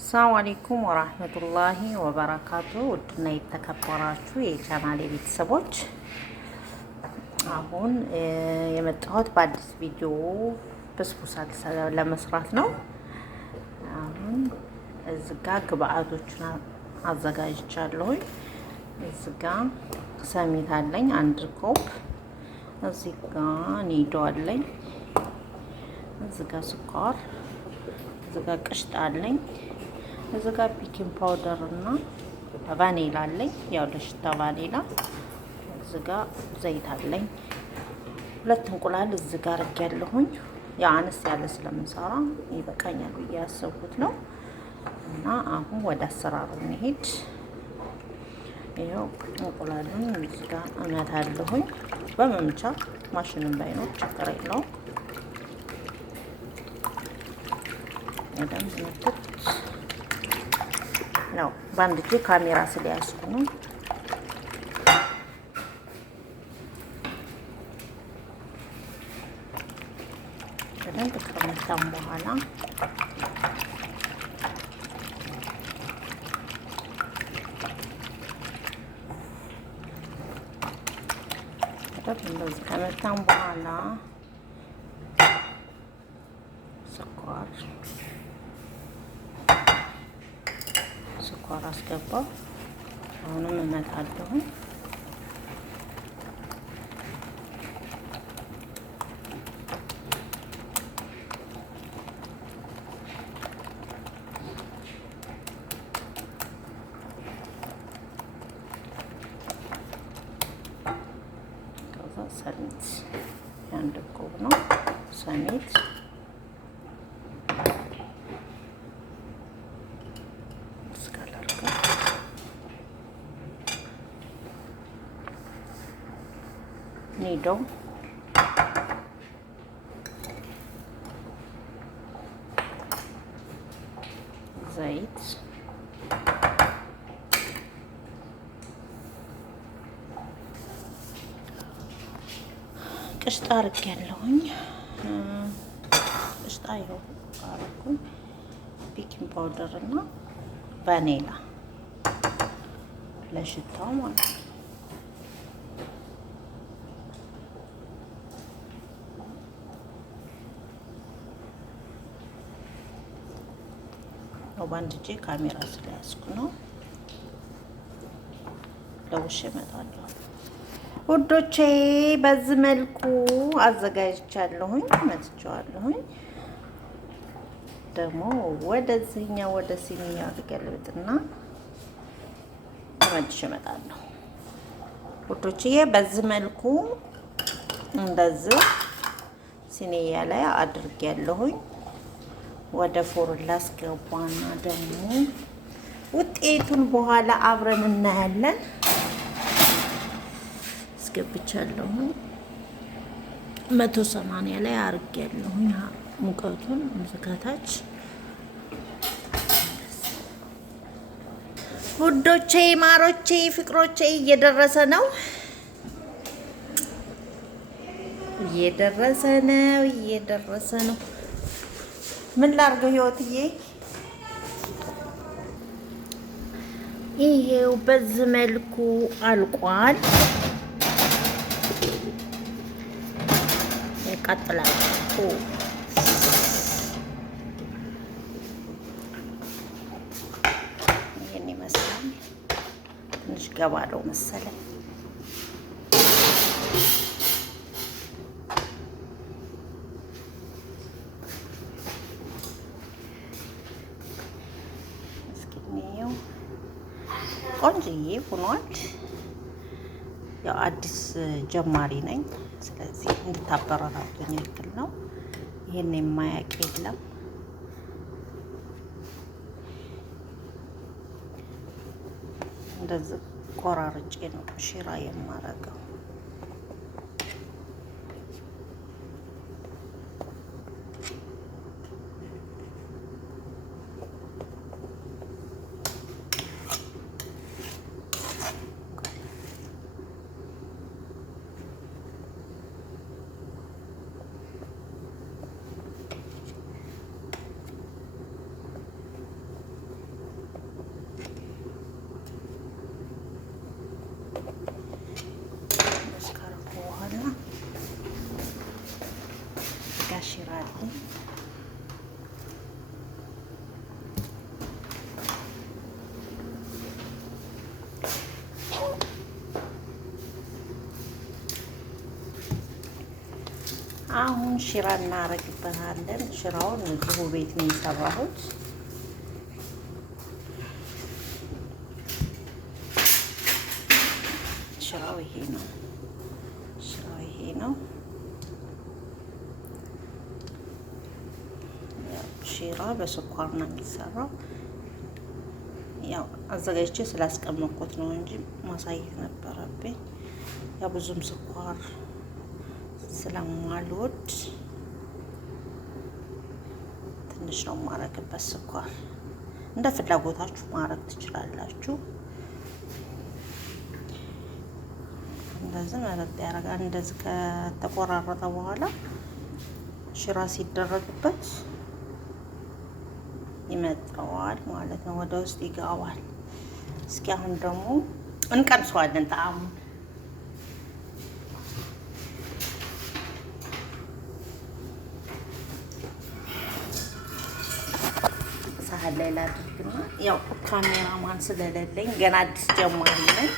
ሰላም አለይኩም ወራህመቱላሂ ወበረካቱ። ውድና የተከበራችሁ የቻናሌ ቤተሰቦች አሁን የመጣሁት በአዲስ ቪዲዮ በስቡሳ ለመስራት ነው። አሁን እዚህ ጋር ግብአቶችን አዘጋጅቻለሁ። እዚህ ጋር ሰሚት አለኝ አንድ ኮፕ፣ እዚህ ጋር ኒዶ አለኝ፣ እዚህ ጋር ስኳር፣ እዚህ ጋር ቅሽጣ አለኝ፣ እዚህ ጋር ቤኪንግ ፓውደር እና ቫኒላ አለኝ፣ ያው ለሽታ ቫኒላ። እዚህ ጋር ዘይት አለኝ፣ ሁለት እንቁላል እዚህ ጋር አድርጌያለሁኝ። ያው አነስ ያለ ስለምሰራ ይበቃኛል ብዬ ያሰብኩት ነው። እና አሁን ወደ አሰራሩ እንሄድ። ይኸው እንቁላሉን እዚህ ጋር እመታለሁኝ በመምቻ፣ ማሽንም ባይኖር ችግር የለውም። በደንብ መጥት ነው። በአንድ እጄ ካሜራ ስለያዝኩ ነው። በደንብ ከመታም በኋላ እንደዚህ ከመታም በኋላ ስኳር አስገባው። አሁንም እመታለሁ። ከዛ ሰሚት አንድ ኮብ ነው ሰሚት ኒዶ ዘይት ቅሽጣ አድርጌያለሁኝ። ቅሽጣ ይኸው አደረኩኝ። ቤኪንግ ፓውደር እና ቫኒላ ለሽታው ማለት ነው። በአንድ እጄ ካሜራ ስለያዝኩ ነው። ለውሽ እመጣለሁ ውዶቼ። በዚህ መልኩ አዘጋጅቻለሁኝ፣ መትቼዋለሁኝ። ደግሞ ወደዚህኛው ወደ ሲኒያ ልገልብጥና ተመልሼ እመጣለሁ ውዶችዬ። በዚህ መልኩ እንደዚህ ሲኒያ ላይ አድርጌያለሁኝ። ወደ ፎርን ላስገባና ደግሞ ውጤቱን በኋላ አብረን እናያለን። አስገብቻለሁ 180 ላይ አድርጌያለሁ ሙቀቱን ከታች። ውዶቼ፣ ማሮቼ፣ ፍቅሮቼ እየደረሰ ነው እየደረሰ ነው እየደረሰ ነው። ምን ላድርገው ህይወትዬ? ይሄው በዚህ መልኩ አልቋል። ይቀጥላል። ይሄን ይመስላል። ትንሽ ገባለው መሰለኝ። ቆንጆዬ ሆኗል። ያው አዲስ ጀማሪ ነኝ፣ ስለዚህ እንድታበረታቱኝ ያክል ነው። ይሄን የማያውቅ የለም። እንደዚህ ቆራርጬ ነው ሽራ የማረገው። አሁን ሽራ እናረግበታለን። ሽራውን እዚሁ ቤት ነው የሰራሁት። ሽራው ይሄ ነው። ሽራ በስኳር ነው የሚሰራው። ያው አዘጋጅቼ ስላስቀመጥኩት ነው እንጂ ማሳየት ነበረብኝ። ያው ብዙም ስኳር ስለማልወድ ትንሽ ነው ማረግበት። ስኳር እንደ ፍላጎታችሁ ማረግ ትችላላችሁ። እንደዚህ መረጥ ያደርጋል። እንደዚህ ከተቆራረጠ በኋላ ሽራ ሲደረግበት ይመጣዋል ማለት ነው። ወደ ውስጥ ይገባል። እስኪ አሁን ደግሞ እንቀምሰዋለን ጣዕሙን። ሳህን ላይ ላድርግና ያው ካሜራማን ስለሌለኝ ገና አዲስ ጀማሪ ነኝ።